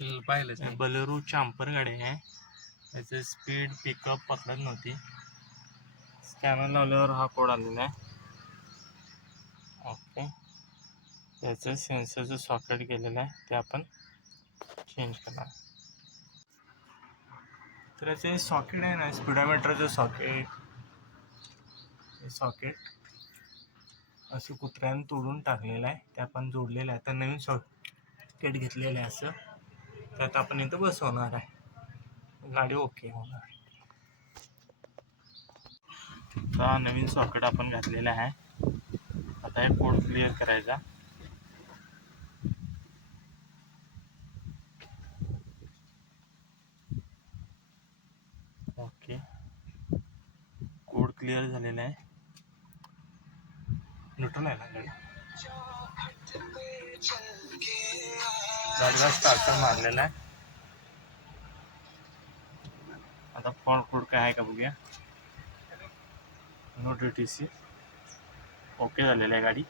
पाहिलंच बलेरो चांपर गाडी आहे. याचं स्पीड पिकअप पकडत नव्हती. स्कॅनर लावल्यावर हा कोड आलेला आहे. ओके, याचं सेन्सरचं सॉकेट गेलेलं आहे, ते आपण चेंज करणार. तर याचे सॉकेट आहे ना, स्पीडोमीटरचं सॉकेट असं कुत्र्यानं तोडून टाकलेलं आहे, ते आपण जोडलेलं आहे. तर नवीन सॉकेट घेतलेलं आहे असं, त्यात आपण इथं बसवणार आहे. गाडी ओके होणार. आता नवीन सॉकेट आपण घातलेलं आहे. आता हे कोड क्लिअर करायचा. ओके, कोड क्लिअर झालेला आहे. न्यूट्रल आहे ना गाडीला स्टार्टर मारलेला आहे. आता फॉल्ट कोड काय आहे का बघूया. No DTC. ओके झालेलं आहे गाडी.